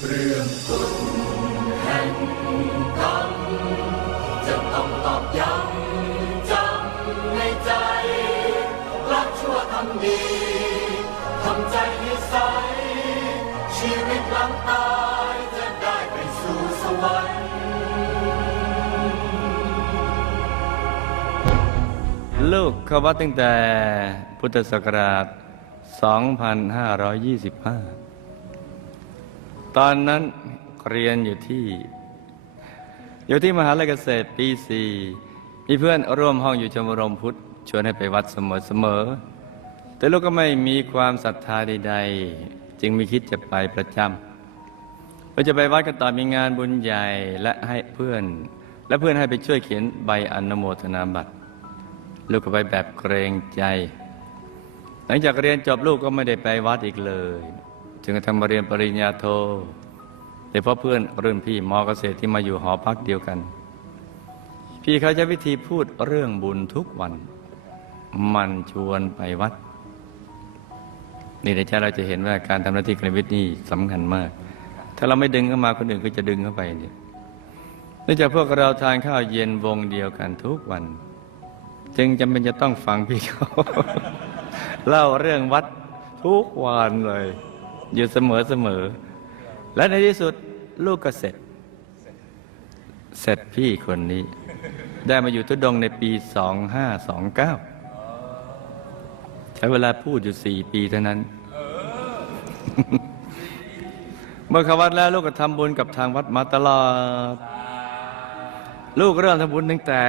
เรื่องกฎแห่งกรรมจะต้องตอกย้ำจำในใจรักชั่วทำดีทำใจให้ใสชีวิตหลังตายจะได้ไปสู่สวรรค์ลูกเข้าวัดตั้งแต่พุทธศักราช 2525 ตอนนั้นเรียนอยู่ที่ อยู่ที่มหาลัยเกษตรปีสี่มีเพื่อนร่วมห้องอยู่ชมรมพุทธชวนให้ไปวัดเสมอๆแต่ลูกก็ไม่มีความศรัทธาใดๆ จึงไม่คิดจะไปประจำเราจะไปวัดกันต่อนมีงานบุญใหญ่และให้เพื่อน และเพื่อนให้ไปช่วยเขียนใบอนุโมทนาบัตรลูกก็ไปแบบเกรงใจ หลังจากเรียนจบลูกก็ไม่ได้ไปวัดอีกเลย จึงกระทั่งมาเรียนปริญญาโทโดยเพราะเพื่อนรุ่นพี่มอเกษตรที่มาอยู่หอพักเดียวกัน พี่เขาจะวิธีพูดเรื่องบุญทุกวัน มันชวนไปวัด นี่ในใจเราจะเห็นว่าการทำหน้าที่กลวิทย์นี่สำคัญมาก ถ้าเราไม่ดึงเข้ามาคนอื่นก็จะดึงเข้าไปเนี่ยเนื่องจากพวกเราทานข้าวเย็นวงเดียวกันทุกวัน จึงจำเป็นจะต้องฟังพี่เขา เล่าเรื่องวัดทุกวันเลย อยู่เสมอเสมอ และในที่สุดลูกก็เสร็จ เสร็จพี่คนนี้ ได้มาอยู่ทุดงในปี 2529 ใช้เวลาพูดอยู่สี่ปีเท่านั้น เมื่อเข้าวัดแล้วลูกก็ทำบุญกับทางวัดมาตลอด ลูกเริ่มทำบุญตั้งแต่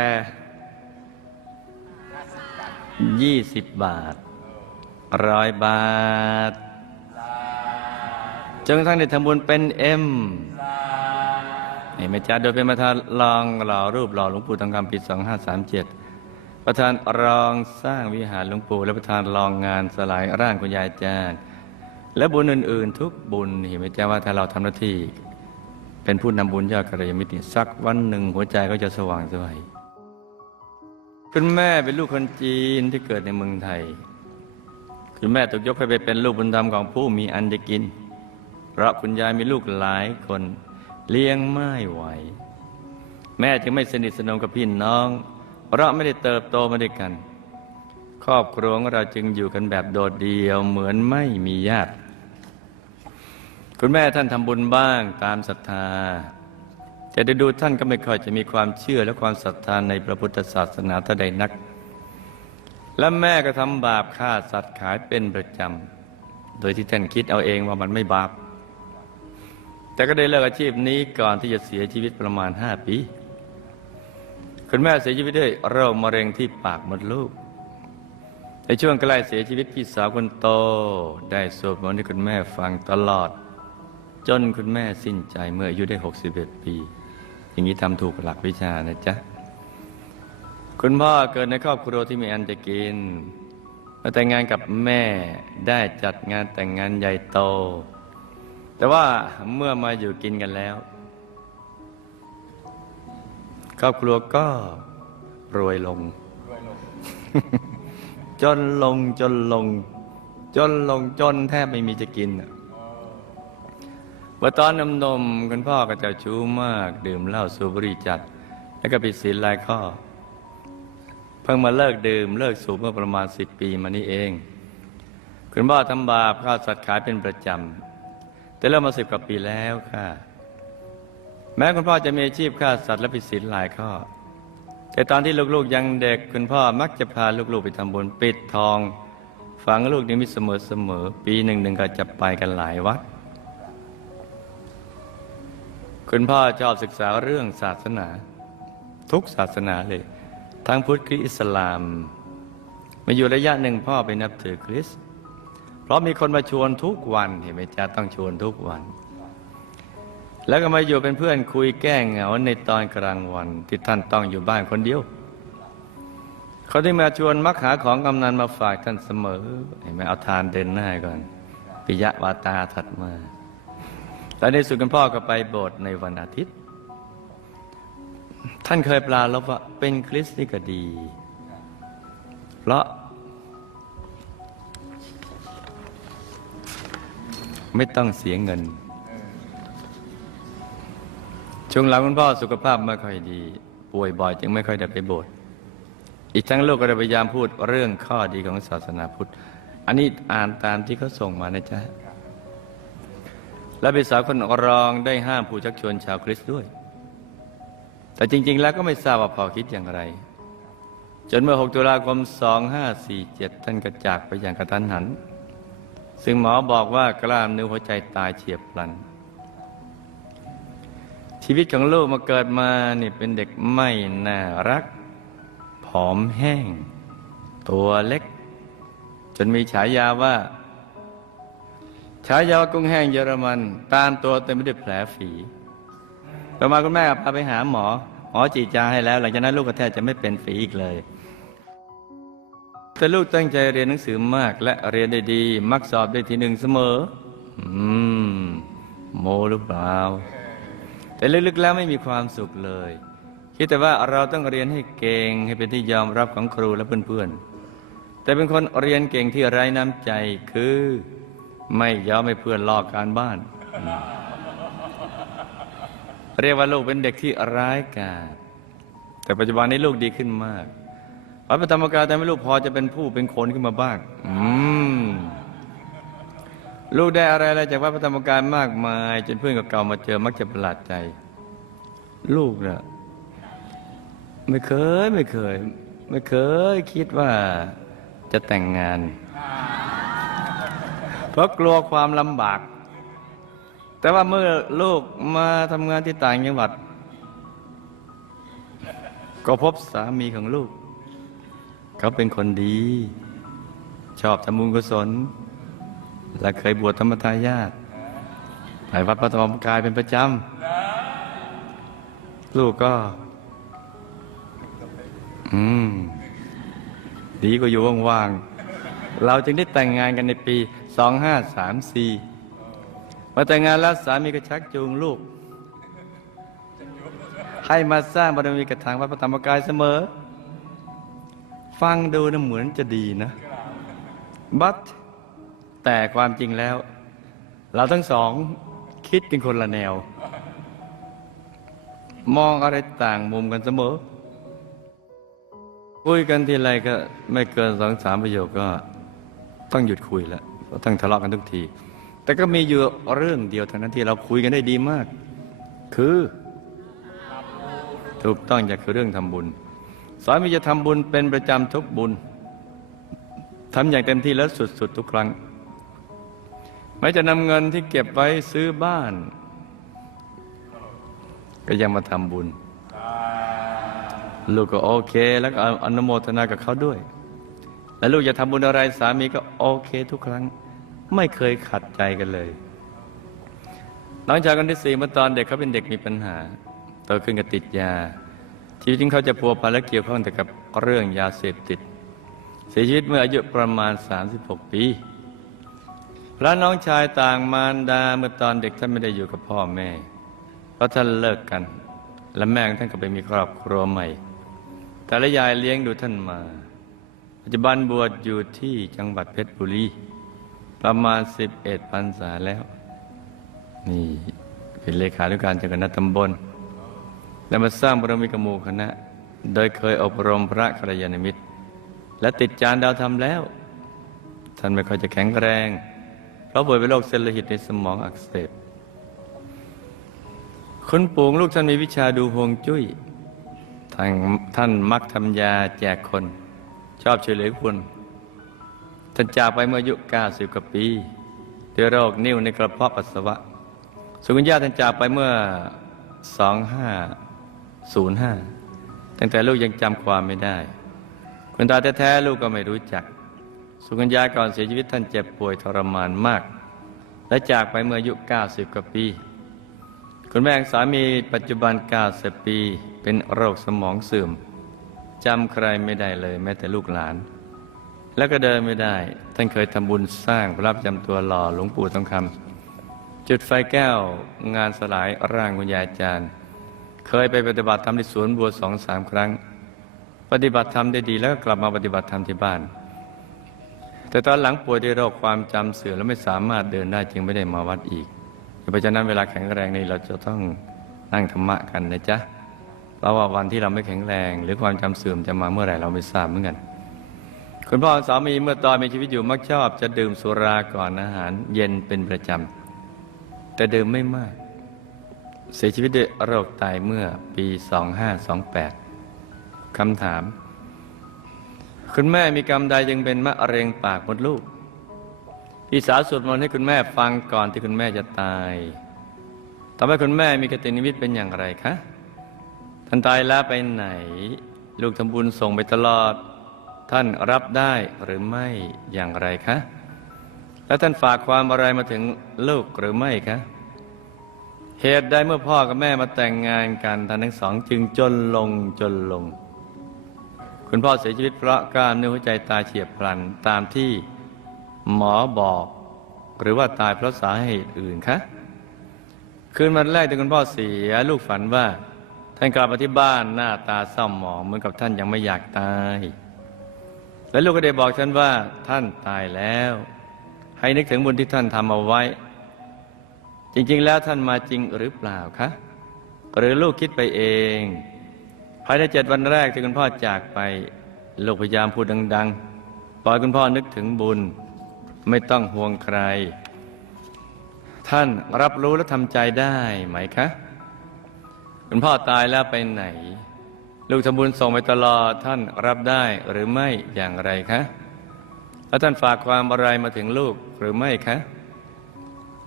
ยี่สิบบาทร้อยบาท จนกระทั่งได้ทำบุญเป็นเอ็มนี่แม่จ้าโดยเป็นประธานรองหล่อรูปหล่อหลวงปู่ทองคำปี 2537 ประธานรองสร้างวิหารหลวงปู่และประธานรองงานสลายร่างคุณยายจานและบุญอื่น ๆ ทุกบุญเห็นไหมจ้าว่าถ้าเราทำหน้าที่ เป็นผู้นำบุญยอดกระยามิตรสักวันหนึ่งหัวใจก็จะสว่างสวยคุณแม่เป็นลูกคนจีนที่เกิดในเมืองไทย คุณแม่ถูกยกให้ไปเป็นลูกบุญธรรมของผู้มีอันจะกิน เพราะคุณยายมีลูกหลายคน เลี้ยงไม่ไหว แม่จึงไม่สนิทสนมกับพี่น้อง เพราะไม่ได้เติบโตมาด้วยกัน ครอบครัวของเราจึงอยู่กันแบบโดดเดี่ยวเหมือนไม่มีญาติ คุณแม่ท่านทำบุญบ้างตามศรัทธาจะได้ดูท่านก็ไม่ค่อยจะมีความเชื่อและความศรัทธานในพระพุทธศาสนาเท่าใดนัก และแม่ก็ทำบาปฆ่าสัตว์ขายเป็นประจำ โดยที่ท่านคิดเอาเองว่ามันไม่บาป แต่ก็ได้เลิกอาชีพนี้ก่อนที่จะเสียชีวิตประมาณห้าปี คุณแม่เสียชีวิตด้วยโรคมะเร็งที่ปากมดลูก ในช่วงใกล้เสียชีวิตพี่สาวคนโต ได้สวดมนต์ให้คุณแม่ฟังตลอด จนคุณแม่สิ้นใจเมื่ออายุได้ 61 ปี อย่างนี้ทำถูกหลักวิชานะจ๊ะ คุณพ่อเกิดในครอบครัวที่มีอันจะกินมาแต่งงานกับแม่ได้จัดงานแต่งงานใหญ่โต แต่ว่าเมื่อมาอยู่กินกันแล้ว ครอบครัวก็รวยลง จนลงจนลง จนลงจนแทบไม่มีจะกินอะว่าตอนนมนมคุณพ่อก็จะชู้มาก ดื่มเหล้าสูบบุหรี่จัด แล้วก็ผิดศีลหลายข้อ เพิ่งมาเลิกดื่มเลิกสูบเมื่อประมาณสิบปีมานี้เอง คุณพ่อทำบาปฆ่าสัตว์ขายเป็นประจำ แต่เริ่มมาสิบกว่าปีแล้วค่ะ แม้คุณพ่อจะมีอาชีพฆ่าสัตว์และผิดศีลหลายข้อ แต่ตอนที่ลูกๆยังเด็กคุณพ่อมักจะพาลูกๆไปทำบุญปิดทอง ฝังลูกนิมิตเสมอๆปีหนึ่งหนึ่งก็จะไปกันหลายวัด คุณพ่อชอบศึกษาเรื่องศาสนา ทุกศาสนาเลย ทั้งพุทธคริสต์อิสลาม มาอยู่ระยะหนึ่งพ่อไปนับถือคริสต์ เพราะมีคนมาชวนทุกวันเห็นไหมจ๊ะต้องชวนทุกวัน แล้วก็มาอยู่เป็นเพื่อนคุยแก้งเหงาในตอนกลางวันที่ท่านต้องอยู่บ้านคนเดียวเขาได้มาชวนมักหาของกำนันมาฝากท่านเสมอเห็นไหมเอาทานเดินหน้าก่อนปิยะวาตาถัดมาและในสุดคุณพ่อก็ไปโบสถ์ในวันอาทิตย์ ท่านเคยปลาลบว่าเป็นคริสต์นี่ก็ดี เพราะ ไม่ต้องเสียเงิน ช่วงหลังคุณพ่อสุขภาพไม่ค่อยดี ป่วยบ่อยจึงไม่ค่อยได้ไปโบสถ์อีกทั้งลูกก็ได้พยายามพูดเรื่องข้อดีของศาสนาพุทธ อันนี้อ่านตามที่เขาส่งมานะจ๊ะ และเป็นสาวคนรองได้ห้ามผู้ชักชวนชาวคริสต์ด้วย แต่จริง ๆ แล้วก็ไม่ทราบว่าพ่อคิดอย่างไร จนเมื่อ 6 ตุลาคม 2547 ท่านก็จากไปอย่างกระทันหัน ซึ่งหมอบอกว่ากล้ามเนื้อหัวใจตายเฉียบพลัน ชีวิตของลูกมาเกิดมานี่เป็นเด็กไม่น่ารัก ผอมแห้ง ตัวเล็ก จนมีฉายาว่า ฉายาวกุ้งแห้งเยอรมัน ตามตัวเต็มไปด้วยแผลฝีต่อมาคุณแม่พาไปหาหมอ หมอจีดยาให้แล้ว หลังจากนั้นลูกก็แทบจะไม่เป็นฝีอีกเลย แต่ลูกตั้งใจเรียนหนังสือมาก และเรียนได้ดี มักสอบได้ที่หนึ่งเสมอ อืม โมหรือเปล่า แต่ลึกๆแล้วไม่มีความสุขเลย คิดแต่ว่าเราต้องเรียนให้เก่งให้เป็นที่ยอมรับของครูและเพื่อนๆ แต่เป็นคนเรียนเก่งที่ไร้น้ำใจคือ ไม่ยอมให้เพื่อนลอกการบ้าน เรียกว่าลูกเป็นเด็กที่ร้ายกาจแต่ปัจจุบันนี้ลูกดีขึ้นมาก วัดพระธรรมกายทำให้ลูกพอจะเป็นผู้เป็นคนขึ้นมาบ้าง อืมลูกได้อะไรอะไรจากวัดพระธรรมกายมากมาย จนเพื่อนเก่ามาเจอมักจะประหลาดใจ ลูกเนี่ยไม่เคยไม่เคย ไม่เคยคิดว่าจะแต่งงาน เพราะกลัวความลำบาก แต่ว่าเมื่อลูกมาทำงานที่ต่างจังหวัด ก็พบสามีของลูก เขาเป็นคนดี ชอบทำบุญกุศล และเคยบวชธรรมทายาทไปวัดพระธรรมกายเป็นประจำ ลูกก็ อืม ดีกว่าอยู่ว่างๆ เราจึงได้แต่งงานกันในปี 2534 มาแต่งงานแล้วสามีก็ชักจูงลูก ให้มาสร้างบารมีกับทางวัดพระธรรมกายเสมอ ฟังดูนะเหมือนจะดีนะบัตแต่ความจริงแล้ว เราทั้งสองคิดกันคนละแนว มองอะไรต่างมุมกันเสมอ คุยกันทีไรก็ไม่เกินสองสามประโยคก็ต้องหยุดคุยแล้วเพราะต้องทะเลาะกันทุกที แต่ก็มีอยู่เรื่องเดียวเท่านั้นที่เราคุยกันได้ดีมาก คือ ถูกต้องจากคือเรื่องทำบุญ สามีจะทำบุญเป็นประจำทุกบุญทำอย่างเต็มที่และสุด ๆ ทุกครั้งไม่จะนำเงินที่เก็บไว้ซื้อบ้าน ก็ยังมาทำบุญ ลูกก็โอเค แล้วก็อนุโมทนากับเขาด้วย แล้วลูกจะทำบุญอะไรสามีก็โอเคทุกครั้ง ไม่เคยขัดใจกันเลยน้องชายคนที่สี่เมื่อตอนเด็กเขาเป็นเด็กมีปัญหาโตขึ้นก็ติดยา ชีวิตของเขาจะพัวพันและเกี่ยวข้องแต่กับเรื่องยาเสพติด เสียชีวิตเมื่ออายุประมาณ 36 ปี พระน้องชายต่างมารดาเมื่อตอนเด็กท่านไม่ได้อยู่กับพ่อแม่ เพราะท่านเลิกกัน และแม่ของท่านก็ไปมีครอบครัวใหม่ แต่ละยายเลี้ยงดูท่านมา ปัจจุบันบวชอยู่ที่จังหวัดเพชรบุรีประมาณ 11พรรษาแล้ว นี่เป็นเลขาธิการจังหวัดตำบล และมาสร้างบารมีกมูคณะ โดยเคยอบรมพระกัลยาณมิตร และติดจานดาวธรรมแล้ว ท่านไม่ค่อยจะแข็งแรง เพราะป่วยเป็นโรคเส้นโลหิตในสมองอักเสบคุณปู่ลูกท่านมีวิชาดูฮวงจุ้ยท่านท่านมักทำยาแจกคน ชอบช่วยเหลือคนท่านจากไปเมื่ออายุ90กว่าปีด้วยโรคนิ่วในกระเพาะปัสสาวะ สุขุนยาท่านจากไปเมื่อ 05ตั้งแต่ลูกยังจำความไม่ได้ คุณตาแท้ๆลูกก็ไม่รู้จัก สุกัญญาก่อนเสียชีวิตท่านเจ็บป่วยทรมานมาก และจากไปเมื่ออายุ 90 กว่าปี คุณแม่สามีปัจจุบัน 90 ปี เป็นโรคสมองเสื่อมจำใครไม่ได้เลยแม้แต่ลูกหลาน แล้วก็เดินไม่ได้ ท่านเคยทำบุญสร้างพระประจำตัวหล่อหลวงปู่ทองคำจุดไฟแก้วงานสลายร่างคุณยายจารย์ เคยไปปฏิบัติธรรมที่สวนบัวสองสามครั้ง ปฏิบัติธรรมได้ดีแล้วก็กลับมาปฏิบัติธรรมที่บ้าน แต่ตอนหลังป่วยด้วยโรคความจำเสื่อมและไม่สามารถเดินได้จึงไม่ได้มาวัดอีกเพราะฉะนั้นเวลาแข็งแรงนี่เราจะต้องนั่งธรรมะกันนะจ๊ะเพราะว่าวันที่เราไม่แข็งแรง หรือความจำเสื่อมจะมาเมื่อไหร่เราไม่ทราบเหมือนกันคุณพ่อสามีเมื่อตอนมีชีวิตอยู่มักชอบ จะดื่มสุราก่อนอาหาร เย็นเป็นประจำแต่ดื่มไม่มาก เสียชีวิตด้วยโรคไตเมื่อปี 2528 คำถาม คุณแม่มีกรรมใดจึงเป็นมะเร็งปากมดลูก พี่สาวสวดมนต์ให้คุณแม่ฟังก่อนที่คุณแม่จะตายทำให้คุณแม่มีกตินิมิตเป็นอย่างไรคะท่านตายแล้วไปไหน ลูกทำบุญส่งไปตลอด ท่านรับได้หรือไม่อย่างไรคะ แล้วท่านฝากความอะไรมาถึงลูกหรือไม่คะ เหตุใดเมื่อพ่อกับแม่มาแต่งงานกันท่านทั้งสอง จึงจนลงจนลง คุณพ่อเสียชีวิตเพราะกล้ามเนื้อหัวใจตายเฉียบพลันตามที่หมอบอก หรือว่าตายเพราะสาเหตุอื่นคะคืนวันแรกที่คุณพ่อเสียลูกฝันว่า ท่านกลับมาที่บ้านหน้าตาเศร้าหมองเหมือนกับท่านยังไม่อยากตาย และลูกก็ได้บอกท่านว่าท่านตายแล้ว ให้นึกถึงบุญที่ท่านทำเอาไว้ จริงๆ แล้วท่านมาจริงหรือเปล่าคะ หรือลูกคิดไปเอง ภายในเจ็ดวันแรกที่คุณพ่อจากไป ลูกพยายามพูดดังๆปล่อยคุณพ่อนึกถึงบุญ ไม่ต้องห่วงใคร ท่านรับรู้และทำใจได้ไหมคะ คุณพ่อตายแล้วไปไหน ลูกทำบุญส่งไปตลอดท่านรับได้หรือไม่อย่างไรคะ แล้วท่านฝากความอะไรมาถึงลูกหรือไม่คะ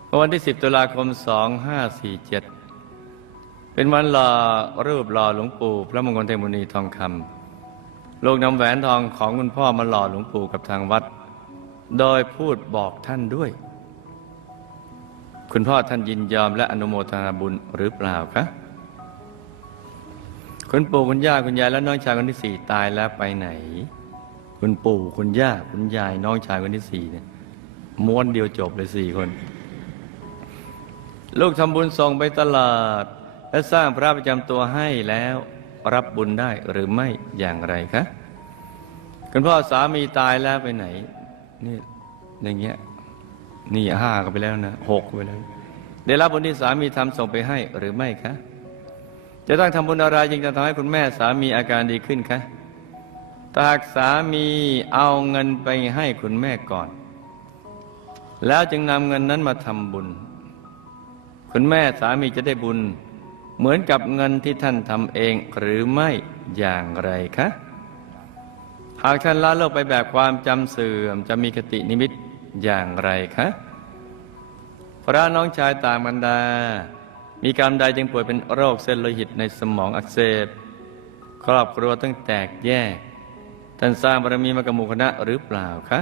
เมื่อวันที่ 10 ตุลาคม 2547 เป็นวันหล่อรูปหล่อหลวงปู่ พระมงคลเทมุนีทองคำลูกนำแหวนทองของคุณพ่อมาหล่อหลวงปู่กับทางวัด โดยพูดบอกท่านด้วย คุณพ่อท่านยินยอมและอนุโมทนาบุญหรือเปล่าคะคุณปู่คุณย่าคุณยายและน้องชายคนที่สี่ตายแล้วไปไหน คุณปู่คุณย่าคุณยายน้องชายคนที่สี่เนี่ยม้วนเดียวจบเลยสี่คน ลูกทำบุญส่งไปตลาด และสร้างพระประจำตัวให้แล้วรับบุญได้หรือไม่อย่างไรคะคุณพ่อสามีตายแล้วไปไหน นี่อย่างเงี้ยนี่ห้าก็ไปแล้วนะหกไปแล้ว ได้รับบุญที่สามีทำส่งไปให้หรือไม่คะจะต้องทำบุญอะไรจึงจะทำให้คุณแม่สามีอาการดีขึ้นคะถ้าหากสามีเอาเงินไปให้คุณแม่ก่อน แล้วจึงนำเงินนั้นมาทำบุญ คุณแม่สามีจะได้บุญ เหมือนกับเงินที่ท่านทำเองหรือไม่อย่างไรคะหากท่านละโลกไปแบบความจำเสื่อมจะมีคตินิมิตอย่างไรคะพระน้องชายต่างบรรดา มีกรรมใดจึงป่วยเป็นโรคเส้นโลหิตในสมองอักเสบ ครอบครัวต้องแตกแยก ท่านสร้างบารมีมากบหมู่คณะหรือเปล่าคะ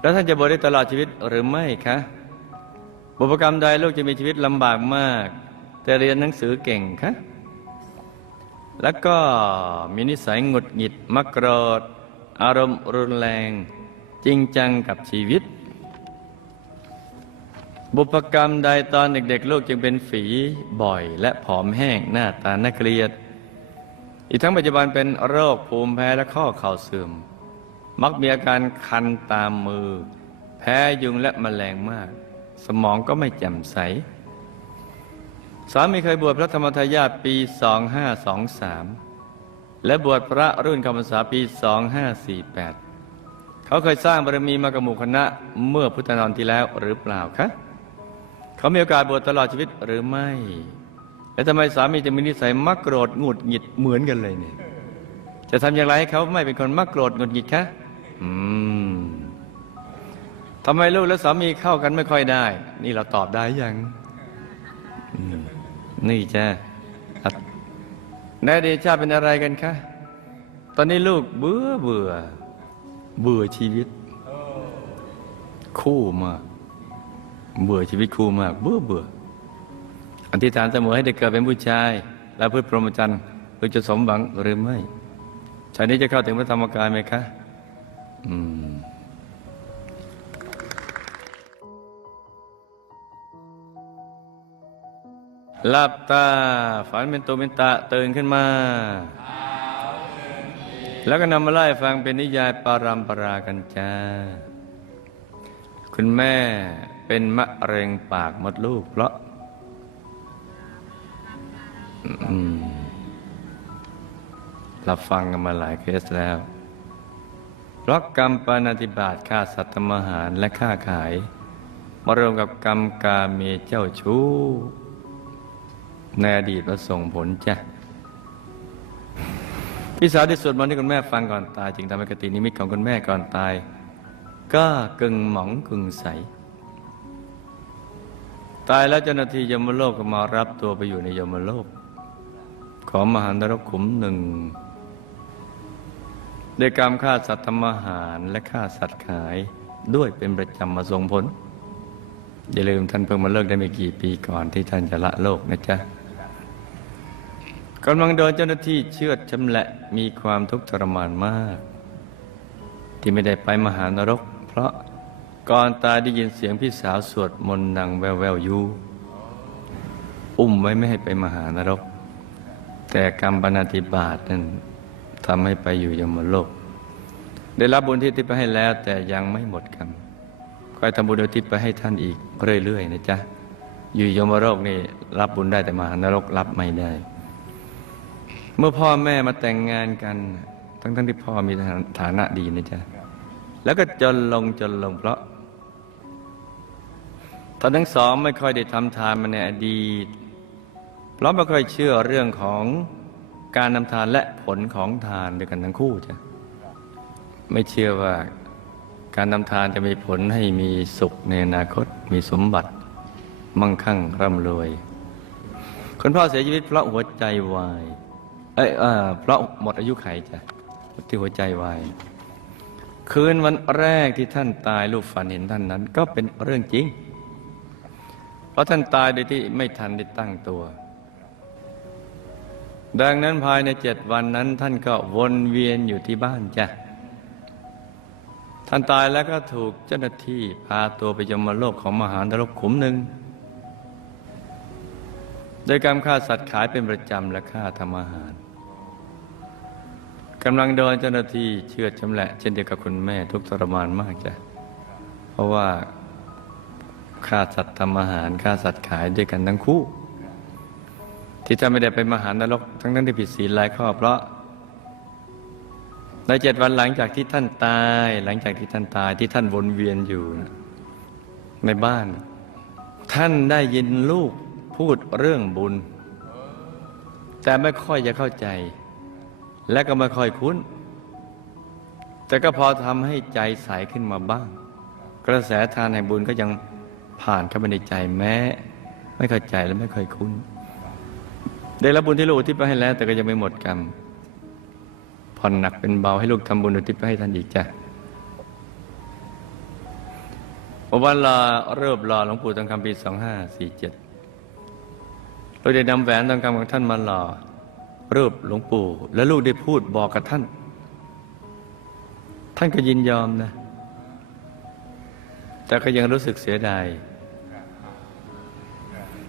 แล้วท่านจะบวชได้ตลอดชีวิตหรือไม่คะ บุพกรรมใดลูกจะมีชีวิตลำบากมาก แต่เรียนหนังสือเก่งคะแล้วก็มีนิสัยหงุดหงิด มักโกรธ อารมณ์รุนแรง จริงจังกับชีวิต บุพกรรมใดตอนเด็กๆ ลูกจึงเป็นฝีบ่อย และผอมแห้งหน้าตาน่าเกลียด อีกทั้งปัจจุบันเป็นโรคภูมิแพ้และข้อเข่าเสื่อม มักมีอาการคันตามมือ แพ้ยุงและมแมลงมาก สมองก็ไม่แจ่มใส สามีเคยบวชพระธรรมทายาทปี 2523 และบวชพระรุ่นคำพรรษาปี 2548 เขาเคยสร้างบารมีมากับหมู่คณะเมื่อพุทธนอนที่แล้วหรือเปล่าคะ เขามีโอกาสบวชตลอดชีวิตหรือไม่ และทำไมสามีจะมีนิสัยมักโกรธหงุดหงิดเหมือนกันเลยเนี่ยจะทำอย่างไรให้เขาไม่เป็นคนมักโกรธหงุดหงิดคะ อืม ทำไมลูกและสามีเข้ากันไม่ค่อยได้ นี่เราตอบได้ยัง นี่จ้ะอะในอดีตชาติเป็นอะไรกันคะ ตอนนี้ลูกเบื่อเบื่อ เบื่อชีวิต คู่มาก เบื่อชีวิตคู่มาก เบื่อเบื่ออธิษฐานเสมอให้ได้เกิดเป็นผู้ชาย และพืชพรหมจรรย์เพื่อจะสมหวังหรือไม่ชายนี้จะเข้าถึงพระธรรมกายไหมคะ อืม หลับตา ฝันเป็นตัวเป็นตะตื่นขึ้นมา แล้วก็นำมาไล่ฟังเป็นนิยายปารัมปรากันจ้า คุณแม่เป็นมะเร็งปากมดลูกเพราะเราฟังกันมาหลายเคสแล้วเพราะกรรมปานาติบาตฆ่าสัตว์ทำอาหารและฆ่าขาย มารวมกับกรรมกาเมเจ้าชู้ ในอดีตมาส่งผลจ้ะพี่สาวที่สวดมนต์ให้คุณแม่ฟังก่อนตาย จึงทำให้กตินิมิตของคุณแม่ก่อนตาย ก็กึ่งหมองกึ่งใส ตายแล้วเจ้าหน้าที่ยมโลกก็มารับตัวไปอยู่ในยมโลก ของมหานรขุมหนึ่งโดยกรรมฆ่าสัตว์ทำอาหารและฆ่าสัตว์ขายด้วยเป็นประจำมาส่งผลอย่าลืมท่านเพิ่งมาเลิกได้ไม่กี่ปีก่อนที่ท่านจะละโลกนะจ๊ะ กำลังโดนเจ้าหน้าที่เชือดชำแหละมีความทุกข์ทรมานมาก ที่ไม่ได้ไปมหานรก เพราะก่อนตายได้ยินเสียงพี่สาวสวดมนต์ดังแววแววๆอยู่อุ้มไว้ไม่ให้ไปมหานรก แต่กรรมปณติบาตนั้นทำให้ไปอยู่ยมโลก ได้รับบุญที่ทิศไปให้แล้วแต่ยังไม่หมดกรรมคอยทำบุญอุทิศไปให้ท่านอีกเรื่อยๆนะจ๊ะ อยู่ยมโลกนี่รับบุญได้แต่มหานรกรับไม่ได้ เมื่อพ่อแม่มาแต่งงานกัน ทั้งๆที่พ่อมีฐานะดีนะจ๊ะแล้วก็จนลงจนลงเพราะท่านทั้งสองไม่ค่อยได้ทำทานมาในอดีต เพราะไม่ค่อยเชื่อเรื่องของการนำทานและผลของทานด้วยกันทั้งคู่จ้ะไม่เชื่อว่าการนำทานจะมีผลให้มีสุขในอนาคต มีสมบัติ มั่งคั่งร่ำรวยคุณพ่อเสียชีวิตเพราะหัวใจวาย เอ้ยเพราะหมดอายุไขจ้ะที่หัวใจวายคืนวันแรกที่ท่านตายลูกฝันเห็นท่านนั้น ก็เป็นเรื่องจริง เพราะท่านตายโดยที่ไม่ทันได้ตั้งตัว ดังนั้นภายในเจ็ดวันนั้น ท่านก็วนเวียนอยู่ที่บ้านจ้ะท่านตายแล้วก็ถูกเจ้าหน้าที่พาตัวไปยมโลกของมหานรกขุมหนึ่งโดยการฆ่าสัตว์ขายเป็นประจำและฆ่าทำอาหาร กำลังโดนเจ้าหน้าที่เชือชำแหละ เช่นเดียวกับคุณแม่ทุกทรมานมากจ้ะ เพราะว่าฆ่าสัตว์ทำอาหารฆ่าสัตว์ขายด้วยกันทั้งคู่ ที่ท่านไม่ได้ไปมหานรกทั้งนั้นที่ผิดศีลหลายข้อเพราะในเจ็ดวันหลังจากที่ท่านตาย หลังจากที่ท่านตายที่ท่านวนเวียนอยู่ในบ้าน ท่านได้ยินลูกพูดเรื่องบุญ แต่ไม่ค่อยจะเข้าใจ และก็ไม่ค่อยคุ้น แต่ก็พอทำให้ใจใสขึ้นมาบ้าง กระแสทานแห่งบุญก็ยังผ่านเข้าไปในใจแม้ ไม่เข้าใจและไม่ค่อยคุ้น ได้รับบุญที่ลูกที่ไปให้แล้ว แต่ก็ยังไม่หมดกรรมผ่อนหนักเป็นเบาให้ลูกทำบุญอุทิศไปให้ท่านอีกจ้ะวันลาเริ่มรอหลวงปู่ทองคำปี2547เราได้นำแหวนทองคำของท่านมาหล่อ รูปหลวงปู่ และลูกได้พูดบอกกับท่าน ท่านก็ยินยอมนะ แต่ก็ยังรู้สึกเสียดาย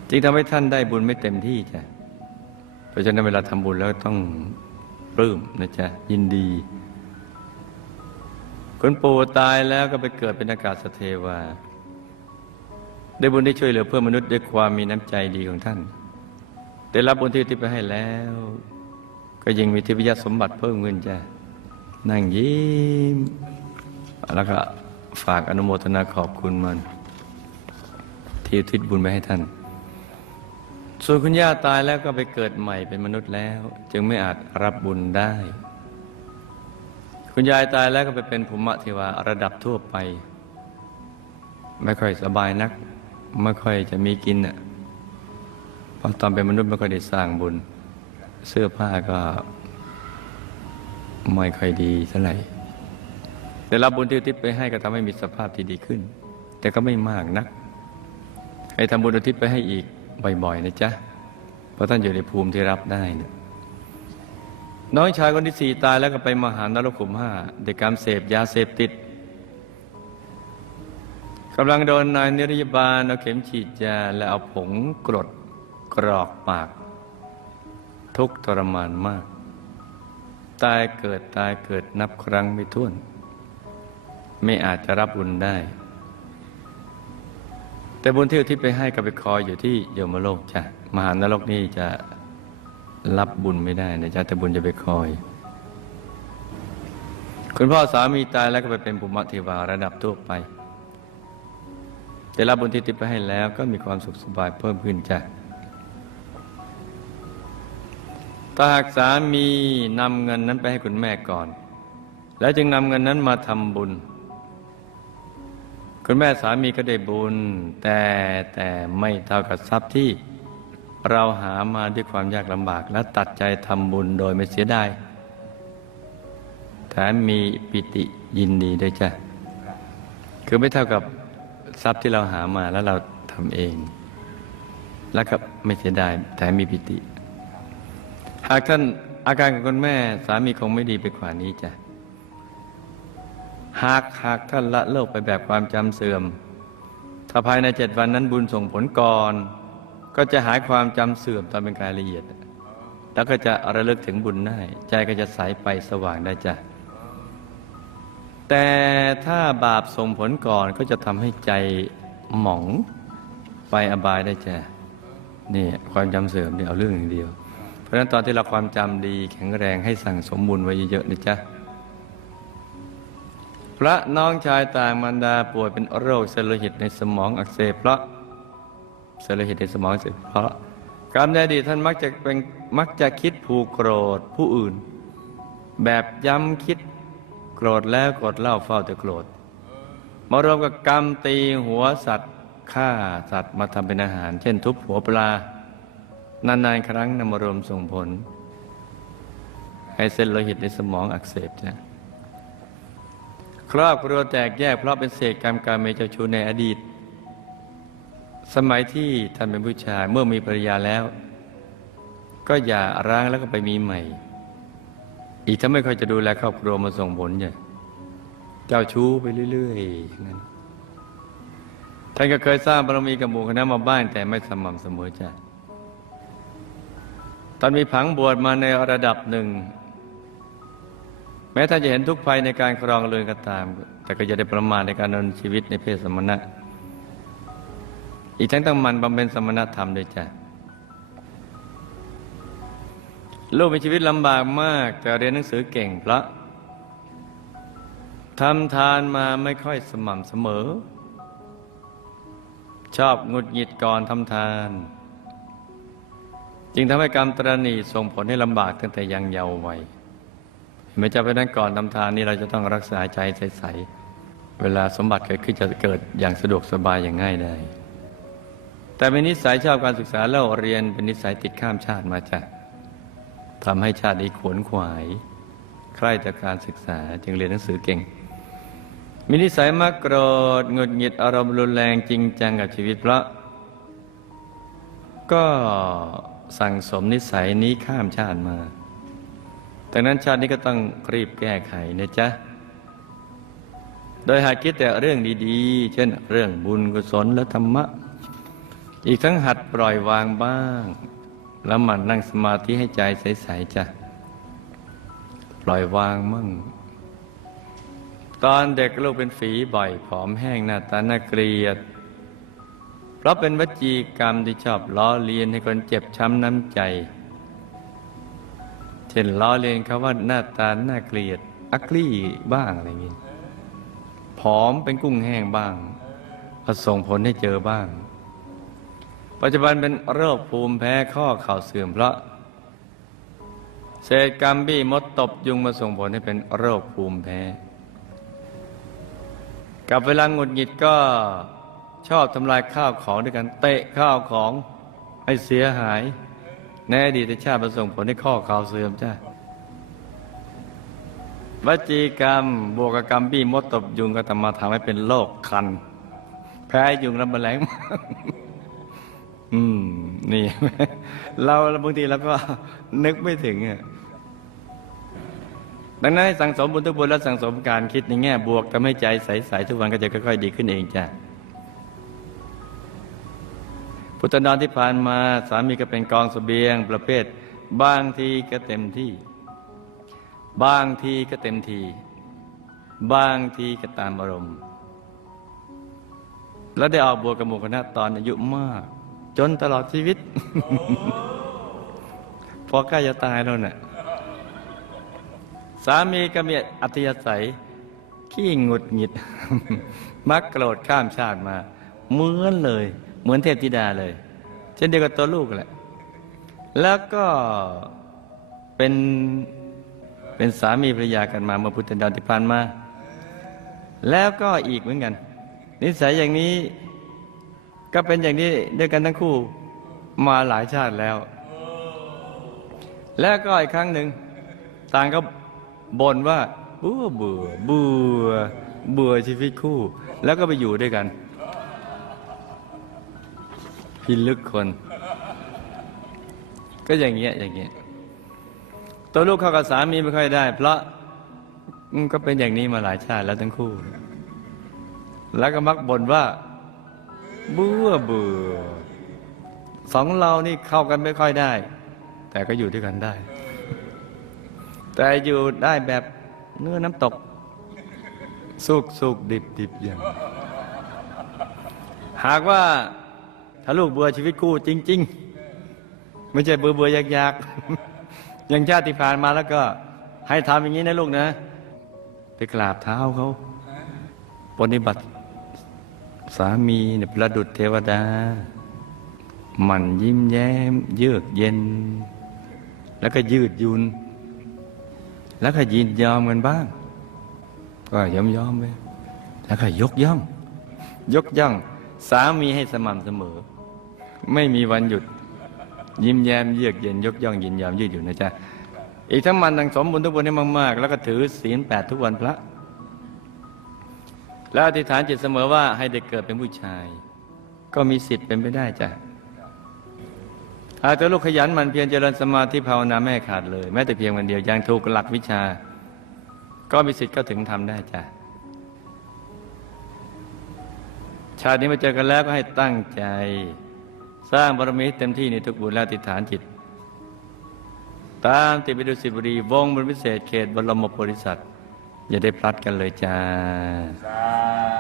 จึงทำให้ท่านได้บุญไม่เต็มที่จ้ะเพราะฉะนั้นเวลาทำบุญแล้วต้องปลื้มนะจ๊ะยินดีคุณปู่ตายแล้วก็ไปเกิดเป็นอากาศสเทวาได้บุญที่ช่วยเหลือเพื่อนมนุษย์ด้วยความมีน้ำใจดีของท่าน ได้รับบุญที่ที่ไปให้แล้ว ก็ยังมีทิพยสมบัติเพิ่มเงินจ้ะนั่งยิ้ม แล้วก็ฝากอนุโมทนาขอบคุณมัน ที่ทิศบุญไปให้ท่าน ส่วนคุณย่าตายแล้วก็ไปเกิดใหม่เป็นมนุษย์แล้ว จึงไม่อาจรับบุญได้ คุณยายตายแล้วก็ไปเป็นภูมิเทวาระดับทั่วไป ไม่ค่อยสบายนัก ไม่ค่อยจะมีกินอะ เพราะตอนเป็นมนุษย์ไม่ค่อยได้สร้างบุญ เสื้อผ้าก็ไม่ค่อยดีเท่าไหร่ได้รับบุญที่อุทิศไปให้ก็ทำให้มีสภาพที่ดีขึ้น แต่ก็ไม่มากนัก ให้ทำบุญอุทิศไปให้อีกบ่อยๆนะจ๊ะ เพราะท่านอยู่ในภูมิที่รับได้นะน้องชายคนที่สี่ตายแล้วก็ไปมหานรกขุมห้าเด็กกรรมเสพยาเสพติดกำลังโดนนายนิรยาบาลเอาเข็มฉีดยาและเอาผงกรด กรอกปาก ทุกทรมานมาก ตายเกิดตายเกิดนับครั้งไม่ถ้วน ไม่อาจจะรับบุญได้ แต่บุญที่อุทิศไปให้ก็ไปคอยอยู่ที่โยมโลกจ้ะมหานรกนี่จะรับบุญไม่ได้นะจ๊ะแต่บุญจะไปคอย คุณพ่อสามีตายแล้วก็ไปเป็นภูมิเทวาระดับทั่วไปแต่รับบุญที่ติดไปให้แล้วก็มีความสุขสบายเพิ่มขึ้นจ้ะ ถ้าหากสามีนำเงินนั้นไปให้คุณแม่ก่อน แล้วจึงนำเงินนั้นมาทำบุญ คุณแม่สามีก็ได้บุญ แต่แต่ไม่เท่ากับทรัพย์ที่เราหามาด้วยความยากลำบาก และตัดใจทำบุญโดยไม่เสียดายแถมมีปิติยินดีด้วยจ้ะ คือไม่เท่ากับทรัพย์ที่เราหามาแล้วเราทำเอง แล้วก็ไม่เสียดายแต่มีปิติ หากท่านอาการของคุณแม่สามีคงไม่ดีไปกว่านี้จ้ะหากหากท่านละโลกไปแบบความจำเสื่อม ถ้าภายในเจ็ดวันนั้นบุญส่งผลก่อน ก็จะหายความจำเสื่อมตามเป็นกายละเอียด แล้วก็จะระลึกถึงบุญได้ ใจก็จะใสไปสว่างได้จ้ะแต่ถ้าบาปส่งผลก่อนก็จะทำให้ใจหมองไปอบายได้จ้ะนี่ความจำเสื่อมนี่เอาเรื่องอย่างเดียว ราะฉะนั้นตอนที่เราความจำดีแข็งแรงให้สั่งสมบุญไว้เยอะๆนะจ๊ะพระน้องชายต่างมารดาป่วยเป็นโรคเซลล์หิตในสมองอักเสบเพราะเซลล์หิตในสมองอักเสบเพราะกรรมในอดีตท่านมักจะเป็นมักจะคิดผูกโกรธผู้อื่น แบบย้ำคิดโกรธแล้วโกรธเล่าเฝ้าแต่โกรธมารวมกับกรรมตีหัวสัตว์ฆ่าสัตว์มาทำเป็นอาหาร เช่น ทุบหัวปลา นานๆครั้งนำมารวมส่งผล ให้เส้นโลหิตในสมองอักเสบจ้ะครอบครัวแตกแยกเพราะเป็นเศษกรรมการเมเจ้าชู้ในอดีต สมัยที่ท่านเป็นผู้ชายเมื่อมีภรรยาแล้ว ก็อย่าร้างแล้วก็ไปมีใหม่ อีกถ้าไม่ค่อยจะดูแลครอบครัวมาส่งผลเนี่ยเจ้าชู้ไปเรื่อยๆอย่างนั้นท่านก็เคยสร้างบารมีกับหมู่คณะมาบ้างแต่ไม่สม่ำเสมอจ้ะ ตอนมีผังบวชมาในระดับหนึ่ง แม้ท่านจะเห็นทุกภัยในการครองเรือนก็ตาม แต่ก็จะได้ประมาทในการดำเนินชีวิตในเพศสมณะ อีกทั้งต้องมันบำเพ็ญสมณธรรมด้วยจ้ะลูกมีชีวิตลำบากมาก แต่เรียนหนังสือเก่งพระทำทานมาไม่ค่อยสม่ำเสมอ ชอบงุดหงิดก่อนทำทาน จึงทำให้กรรมตรณีส่งผลให้ลำบากตั้งแต่ยังเยาว์วัยไม่จำเป็นนั้นก่อนทำทานนี่เราจะต้องรักษาใจใสๆเวลาสมบัติเกิดขึ้นจะเกิดอย่างสะดวกสบายอย่างง่ายได้ แต่เป็นนิสัยชอบการศึกษาเล่าเรียนเป็นนิสัยติดข้ามชาติมาจากทำให้ชาตินี้ขวนขวาย ใคร่ต่อการศึกษาจึงเรียนหนังสือเก่ง มีนิสัยมักโกรธหงุดหงิดอารมณ์รุนแรงจริงจังกับชีวิตเพราะก็ สั่งสมนิสัยนี้ข้ามชาติมาดังนั้นชาตินี้ก็ต้องรีบแก้ไขนะจ๊ะ โดยหากคิดแต่เรื่องดีๆ เช่นเรื่องบุญกุศลและธรรมะ อีกทั้งหัดปล่อยวางบ้าง แล้วมันนั่งสมาธิให้ใจใสๆจ้ะ ปล่อยวางมั่ง ตอนเด็กลูกเป็นฝีบ่อยผอมแห้งหน้าตาน่าเกลียด เพราะเป็นวจีกรรมที่ชอบล้อเลียนให้คนเจ็บช้ำน้ำใจ เช่นล้อเลียนเขาว่าหน้าตาหน่าเกลียด อักลี่บ้างอะไรอย่างนี้ผอมเป็นกุ้งแห้งบ้างก็ส่งผลให้เจอบ้าง ปัจจุบันเป็นโรคภูมิแพ้ข้อเข่าเสื่อมเพราะเศษกรรมบี้มดตบยุงมาส่งผลให้เป็นโรคภูมิแพ้ กับเวลาหงุดหงิดก็ ชอบทำลายข้าวของด้วยกันเตะข้าวของให้เสียหาย ในอดีตชาติมาส่งผลให้ข้อข่าวเสื่อมจ้ะวจีกรรม บวกกับกรรมบี้มดตบยุงก็ทำมาทำให้เป็นโรคคัน แพ้ยุงและแมลงอืม นี่ เราบางทีเราก็นึกไม่ถึงอะดังนั้นให้สั่งสมบุญทุกบุญและสั่งสมการคิดในแง่บวกทำให้ใจใส ๆ ทุกวันก็จะค่อย ๆ ดีขึ้นเองจ้ะ พุทธนานที่ผ่านมาสามีก็เป็นกองสเสบียงประเภท บางทีก็เต็มที่ บางทีก็เต็มที บางทีก็ตามอารมณ์ แล้วได้ออกบวชกับหมู่คณะตอนอายุมาก จนตลอดชีวิต พอใกล้จะตายแล้วน่ะสามีก็มีอัธยาศัย ขี้งุดหงิด มักโกรธข้ามชาติมา เหมือนเลย เหมือนเทพธิดาเลย เช่นเดียวกับตัวลูกแหละ แล้วก็เป็นเป็นสามีภรรยากันมาเมื่อพุทธดาที่ผ่านมา แล้วก็อีกเหมือนกัน นิสัยอย่างนี้ก็เป็นอย่างนี้ด้วยกันทั้งคู่มาหลายชาติแล้ว แล้วก็อีกครั้งหนึ่งต่างก็บ่นว่าเบื่อเบื่อเบื่อเบื่อชีวิตคู่ แล้วก็ไปอยู่ด้วยกัน พิลึกคน ก็อย่างเงี้ยอย่างเงี้ยตัวลูกเข้ากับสามีไม่ค่อยได้ เพราะมันก็เป็นอย่างนี้มาหลายชาติแล้วทั้งคู่ แล้วก็มักบ่นว่าเบื่อเบื่อสองเรานี่เข้ากันไม่ค่อยได้ แต่ก็อยู่ด้วยกันได้ แต่อยู่ได้แบบเนื้อน้ำตก สุกสุกดิบดิบอย่าง หากว่า ถ้าลูกเบื่อชีวิตคู่จริง ๆ ไม่ใช่เบื่อเบื่อยากๆอย่างชาติผ่านมาแล้วก็ให้ทำอย่างนี้นะลูกนะ ไปกราบเท้าเขาปฏิบัติสามีเนี่ยประดุจเทวดาหมันยิ้มแย้ม เยือกเย็น แล้วก็ยืดยุน แล้วก็ยินยอมกันบ้าง ก็ยอมยอมไปแล้วก็ยกย่อง ยกย่อง สามีให้สม่ำเสมอ ไม่มีวันหยุด ยิ้มแย้มเยือกเย็นยกย่องยินยอมยืดหยุ่นนะจ๊ะอีกทั้งมันทั้งสมบุญทุกบุญให้มาก ๆ แล้วก็ถือศีลแปดทุกวันพระ แล้วอธิษฐานจิตเสมอว่าให้ได้เกิดเป็นผู้ชาย ก็มีสิทธิ์เป็นไปได้จ้ะหากตัวลูกขยันมันเพียรเจริญสมาธิภาวนาไม่ขาดเลย แม้แต่เพียงวันเดียวยังถูกหลักวิชา ก็มีสิทธิ์เข้าถึงทำได้จ้ะ ชาตินี้มาเจอกันแล้วก็ให้ตั้งใจ สร้างบารมีเต็มที่ในทุกบุญและติฐานจิต ตามติดไปดูสิบุรีวงบนพิเศษเขตบรมโพธิสัตว์อย่าได้พลัดกันเลยจ้าสา